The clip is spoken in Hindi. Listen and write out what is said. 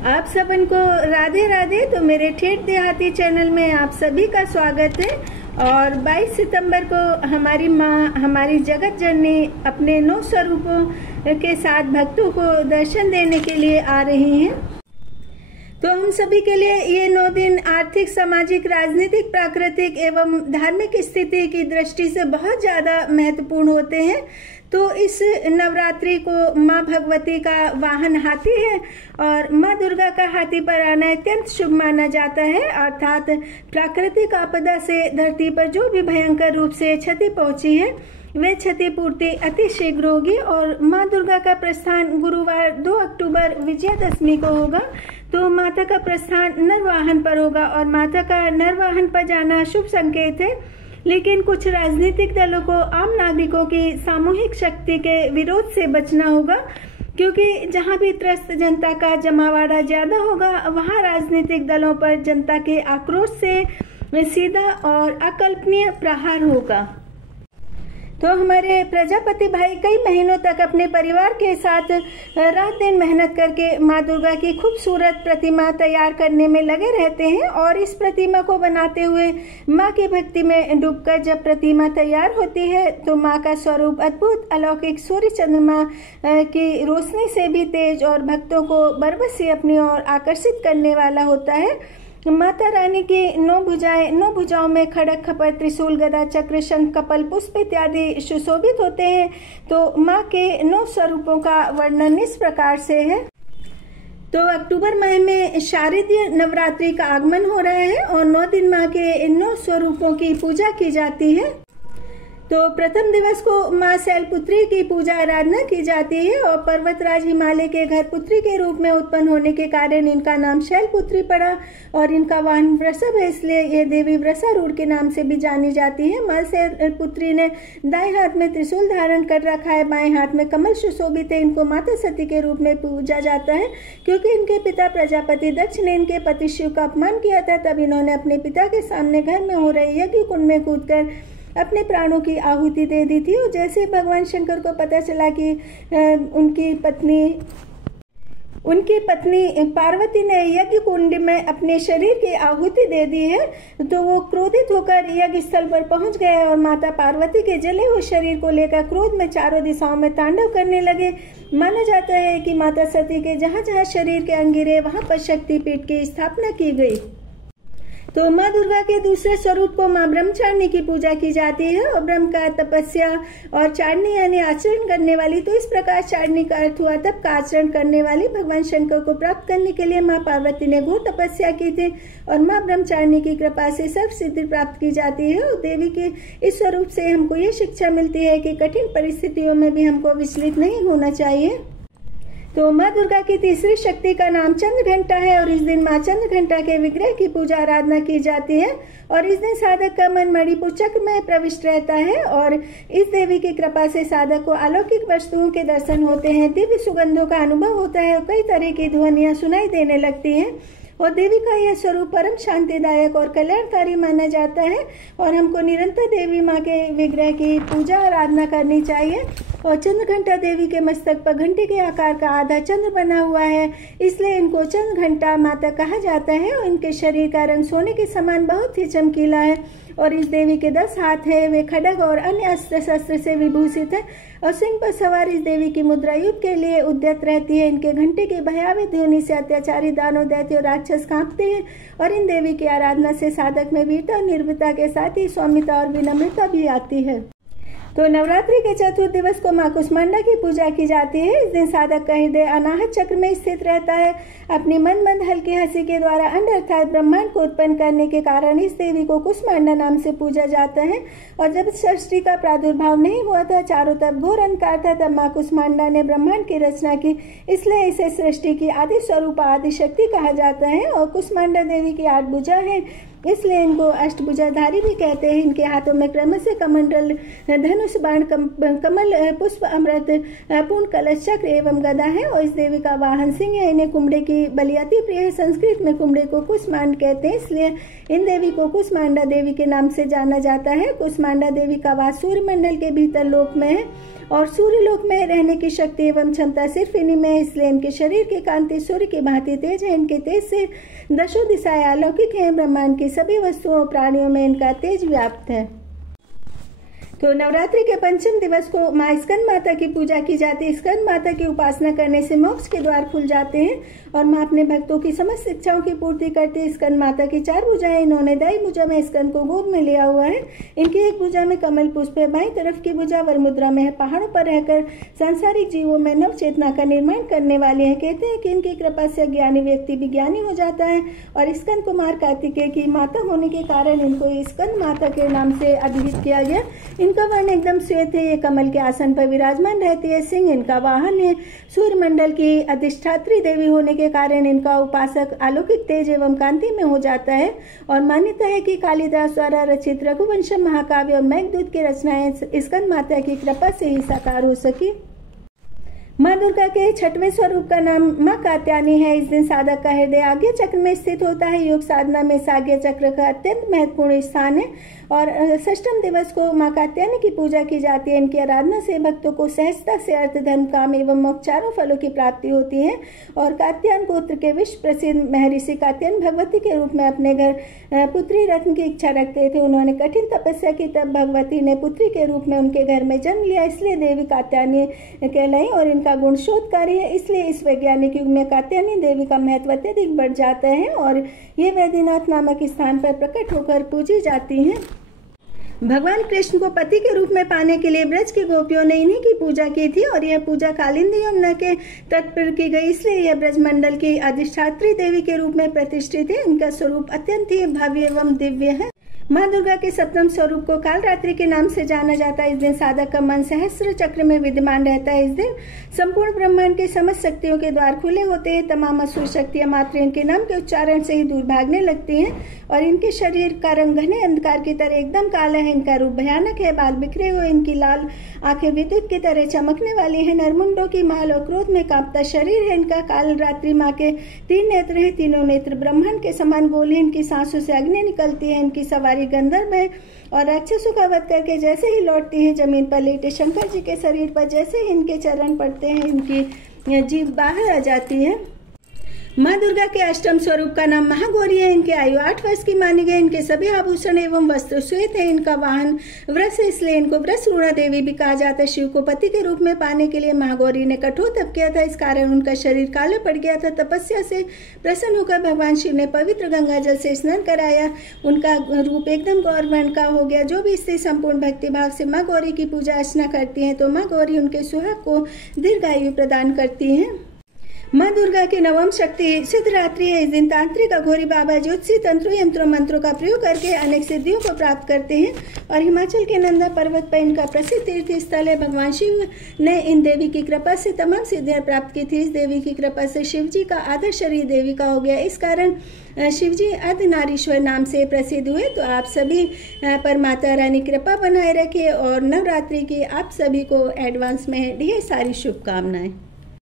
आप सबन को राधे राधे। तो मेरे ठेठ देहाती चैनल में आप सभी का स्वागत है। और 22 सितंबर को हमारी माँ, हमारी जगत जननी अपने 9 स्वरूपों के साथ भक्तों को दर्शन देने के लिए आ रही हैं। तो हम सभी के लिए ये 9 दिन आर्थिक, सामाजिक, राजनीतिक, प्राकृतिक एवं धार्मिक स्थिति की दृष्टि से बहुत ज्यादा महत्वपूर्ण होते हैं। तो इस नवरात्रि को माँ भगवती का वाहन हाथी है और माँ दुर्गा का हाथी पर आना अत्यंत शुभ माना जाता है। अर्थात प्राकृतिक आपदा से धरती पर जो भी भयंकर रूप से क्षति पहुंची है वे क्षतिपूर्ति अति शीघ्र होगी। और माँ दुर्गा का प्रस्थान गुरुवार 2 अक्टूबर विजयादशमी को होगा। तो माता का प्रस्थान नरवाहन पर होगा और माता का नरवाहन पर जाना शुभ संकेत है। लेकिन कुछ राजनीतिक दलों को आम नागरिकों की सामूहिक शक्ति के विरोध से बचना होगा, क्योंकि जहां भी त्रस्त जनता का जमावड़ा ज्यादा होगा वहां राजनीतिक दलों पर जनता के आक्रोश से सीधा और अकल्पनीय प्रहार होगा। तो हमारे प्रजापति भाई कई महीनों तक अपने परिवार के साथ रात दिन मेहनत करके माँ दुर्गा की खूबसूरत प्रतिमा तैयार करने में लगे रहते हैं। और इस प्रतिमा को बनाते हुए माँ की भक्ति में डूबकर जब प्रतिमा तैयार होती है तो माँ का स्वरूप अद्भुत, अलौकिक, सूर्य चंद्रमा की रोशनी से भी तेज और भक्तों को बरबस अपनी ओर आकर्षित करने वाला होता है। माता रानी की 9 भुजाएं, 9 भुजाओं में खड़ग, खपर, त्रिशूल, गदा, चक्र, शंख, कपल, पुष्प इत्यादि सुशोभित होते हैं। तो माँ के 9 स्वरूपों का वर्णन इस प्रकार से है। तो अक्टूबर माह में शारदीय नवरात्रि का आगमन हो रहा है और 9 दिन माँ के 9 स्वरूपों की पूजा की जाती है। तो प्रथम दिवस को माँ शैलपुत्री की पूजा आराधना की जाती है और पर्वतराज हिमालय के घर पुत्री के रूप में उत्पन्न होने के कारण इनका नाम शैलपुत्री पड़ा। और इनका वाहन वृषभ है, इसलिए ये देवी वृषारूढ़ के नाम से भी जानी जाती है। माँ शैलपुत्री ने दाएं हाथ में त्रिशूल धारण कर रखा है, बाएं हाथ में कमल सुशोभित है। इनको माता सती के रूप में पूजा जाता है, क्योंकि इनके पिता प्रजापति दक्ष ने इनके पति शिव का अपमान किया था। तब इन्होंने अपने पिता के सामने घर में हो रहे यज्ञ कुंड में कूदकर अपने प्राणों की आहुति दे दी थी। और जैसे भगवान शंकर को पता चला कि उनकी पत्नी पार्वती ने यज्ञ कुंड में अपने शरीर की आहुति दे दी है, तो वो क्रोधित होकर यज्ञ स्थल पर पहुंच गए और माता पार्वती के जले हुए शरीर को लेकर क्रोध में चारों दिशाओं में तांडव करने लगे। माना जाता है कि माता सती के जहां जहां शरीर के अंग गिरे वहां पर शक्तिपीठ की स्थापना की गई। तो माँ दुर्गा के दूसरे स्वरूप को माँ ब्रह्मचारिणी की पूजा की जाती है। और ब्रह्म का तपस्या और चारिणी यानी आचरण करने वाली। तो इस प्रकार चारिणी का अर्थ हुआ तप का आचरण करने वाली। भगवान शंकर को प्राप्त करने के लिए माँ पार्वती ने घोर तपस्या की थी और माँ ब्रह्मचारिणी की कृपा से सर्व सिद्धि प्राप्त की जाती है। और देवी के इस स्वरूप से हमको ये शिक्षा मिलती है कि कठिन परिस्थितियों में भी हमको विचलित नहीं होना चाहिए। तो माँ दुर्गा की तीसरी शक्ति का नाम चंद्र घंटा है और इस दिन माँ चंद्र घंटा के विग्रह की पूजा आराधना की जाती है। और इस दिन साधक का मन मणिपुर चक्र में प्रविष्ट रहता है और इस देवी की कृपा से साधक को अलौकिक वस्तुओं के दर्शन होते हैं, दिव्य सुगंधों का अनुभव होता है और कई तरह की ध्वनियां सुनाई देने लगती हैं। और देवी का यह स्वरूप परम शांतिदायक और कल्याणकारी माना जाता है और हमको निरंतर देवी माँ के विग्रह की पूजा आराधना करनी चाहिए। और चंद्र घंटा देवी के मस्तक पर घंटे के आकार का आधा चंद्र बना हुआ है, इसलिए इनको चंद्र घंटा माता कहा जाता है। और इनके शरीर का रंग सोने के समान बहुत ही चमकीला है और इस देवी के 10 हाथ है। वे खड्ग और अन्य अस्त्र शस्त्र से विभूषित है और सिंह पर सवार इस देवी की मुद्रा युद्ध के लिए उद्यत रहती है। इनके घंटे की भयावह ध्वनि से अत्याचारी दानव, दैत्य और राक्षस कांपते हैं। और इन देवी की आराधना से साधक में वीरता और निर्भीकता के साथ ही सौम्यता और विनम्रता भी आती है। तो नवरात्रि के चतुर्थ दिवस को माँ कुष्मांडा की पूजा की जाती है। इस दिन साधक का हृदय अनाहत चक्र में स्थित रहता है। अपनी मनमंद हल्की हंसी के द्वारा अंड अर्थात ब्रह्मांड को उत्पन्न करने के कारण इस देवी को कुष्मांडा नाम से पूजा जाता है। और जब सृष्टि का प्रादुर्भाव नहीं हुआ था, चारों तरफ घोर अंधकार था, तब माँ कुष्मांडा ने ब्रह्मांड की रचना की, इसलिए इसे सृष्टि की आदि स्वरूप आदि शक्ति कहा जाता है। और कुष्मांडा देवी की 8 भुजा है। इसलिए इनको अष्टभुजाधारी भी कहते हैं। इनके हाथों में क्रमशः कमंडल, धनुष, बाण, कमल, पुष्प, अमृत, पूर्ण कलश, चक्र एवं गदा है। और इस देवी का वाहन सिंह है। इन्हें कुमड़े की बलि अति प्रिय है। संस्कृत में कुमड़े को कुसमांड कहते हैं, इसलिए इन देवी को कुसमांडा देवी के नाम से जाना जाता है। कुसमांडा देवी का वास सूर्य मंडल के भीतर लोक में है और सूर्य लोक में रहने की शक्ति एवं क्षमता सिर्फ इन्हीं में है। इसलिए इनके शरीर की कांति सूर्य की भांति तेज है। इनके तेज से दशों दिशाएं अलौकिक हैं। ब्रह्मांड की सभी वस्तुओं प्राणियों में इनका तेज व्याप्त है। तो नवरात्रि के पंचम दिवस को माँ स्कंद माता की पूजा की जाती है। स्कंद माता की उपासना करने से मोक्ष के द्वार खुल जाते हैं और माँ अपने भक्तों की समस्त इच्छाओं की पूर्ति करती है। स्कंद माता की 4 भुजाएं। इन्होंने दाई भुजा में स्कंद को गोद में लिया हुआ है। इनकी एक भुजा में कमल पुष्प है। बाईं तरफ की भुजा वर मुद्रा में है। पहाड़ों पर रहकर सांसारिक जीवों में नव चेतना का निर्माण करने वाली है। कहते हैं कि इनकी कृपा से ज्ञानी व्यक्ति भी ज्ञानी हो जाता है। और स्कंद कुमार कार्तिकेय की माता होने के कारण इनको स्कंद माता के नाम से अभिहित किया गया। इनका वर्ण एकदम श्वेत है। ये कमल के आसन पर विराजमान रहती है। सिंह इनका वाहन है। सूर्य मंडल की अधिष्ठात्री देवी होने के कारण इनका उपासक अलौकिक तेज एवं कांति में हो जाता है। और मान्यता है कि कालिदास द्वारा रचित रघुवंशम महाकाव्य और मेघदूत की रचनाएं स्कंद माता की कृपा से ही साकार हो सकी। माँ दुर्गा के 6वें स्वरूप का नाम माँ कात्यायनी है। इस दिन साधक का हृदय आज्ञा चक्र में स्थित होता है। योग साधना में साज्ञा चक्र का अत्यंत महत्वपूर्ण स्थान है। और 6वें दिवस को माँ कात्यायनी की पूजा की जाती है। इनकी आराधना से भक्तों को सहजता से अर्थ, धर्म, काम एवं मोक्ष चारों फलों की प्राप्ति होती है। और कात्यायन गोत्र के विश्व प्रसिद्ध महर्षि कात्यायन भगवती के रूप में अपने घर पुत्री रत्न की इच्छा रखते थे। उन्होंने कठिन तपस्या की, तब भगवती ने पुत्री के रूप में उनके घर में जन्म लिया। इसलिए देवी कात्यायनी कहलाई और इनका गुण शोधकारी है। इसलिए इस वैज्ञानिक युग में कात्यायनी देवी का महत्व अत्यधिक बढ़ जाता है और ये वैद्यनाथ नामक स्थान पर प्रकट होकर पूजी जाती हैं। भगवान कृष्ण को पति के रूप में पाने के लिए ब्रज की गोपियों ने इन्हीं की पूजा की थी और यह पूजा कालिंदी यमुना के तट पर की गई। इसलिए यह ब्रजमंडल की अधिष्ठात्री देवी के रूप में प्रतिष्ठित है। इनका स्वरूप अत्यंत ही भव्य एवं दिव्य है। माँ दुर्गा के 7वें स्वरूप को कालरात्रि के नाम से जाना जाता है। इस दिन साधक का मन सहस्त्र चक्र में विद्यमान रहता है। इस दिन संपूर्ण ब्रह्मांड के समस्त शक्तियों के द्वार खुले होते हैं। तमाम असुर शक्तियां मात्र इनके नाम के उच्चारण से ही दूर भागने लगती हैं और इनके शरीर का रंग घने अंधकार की तरह एकदम काला है। इनका रूप भयानक है। बाल बिखरे हुए, इनकी लाल आंखें विद्युत की तरह चमकने वाली है। नरमुंडों की माल और क्रोध में कांपता शरीर है। इनका कालरात्रि माँ के 3 नेत्र है। तीनों नेत्र ब्रह्मांड के समान गोल है। इनकी सांसों से अग्नि निकलती है। इनकी सवारी गंधर्व है और राक्षसों का वध करके जैसे ही लौटती है जमीन पर लेटे शंकर जी के शरीर पर जैसे ही इनके चरण पड़ते हैं इनकी जीभ बाहर आ जाती है। माँ दुर्गा के 8वें स्वरूप का नाम महागौरी है। इनकी आयु 8 वर्ष की मानी गई। इनके सभी आभूषण एवं वस्त्र श्वेत है। इनका वाहन वृष है, इसलिए इनको वृषरूणा देवी भी कहा जाता है। शिव को पति के रूप में पाने के लिए महागौरी ने कठोर तप किया था। इस कारण उनका शरीर काला पड़ गया था। तपस्या से प्रसन्न होकर भगवान शिव ने पवित्र गंगा जल से स्नान कराया। उनका रूप एकदम गौर वर्ण का हो गया। जो भी स्त्री संपूर्ण भक्ति भाव से माँ गौरी की पूजा अर्चना करती है तो माँ गौरी उनके सुहाग को दीर्घायु प्रदान करती है। माँ दुर्गा की 9वीं शक्ति सिद्धरात्रि है। इस दिन तांत्रिक अघोरी बाबा ज्योतिषी तंत्रों यंत्रों मंत्रों का प्रयोग करके अनेक सिद्धियों को प्राप्त करते हैं और हिमाचल के नंदा पर्वत पर इनका प्रसिद्ध तीर्थ स्थल है। भगवान शिव ने इन देवी की कृपा से तमाम सिद्धियां प्राप्त की थी। इस देवी की कृपा से शिव जी का आधा शरीर देवी का हो गया। इस कारण शिव जी अर्धनारीश्वर नाम से प्रसिद्ध हुए। तो आप सभी पर माता रानी कृपा बनाए रखे और नवरात्रि की आप सभी को एडवांस में ढेर सारी शुभकामनाएं।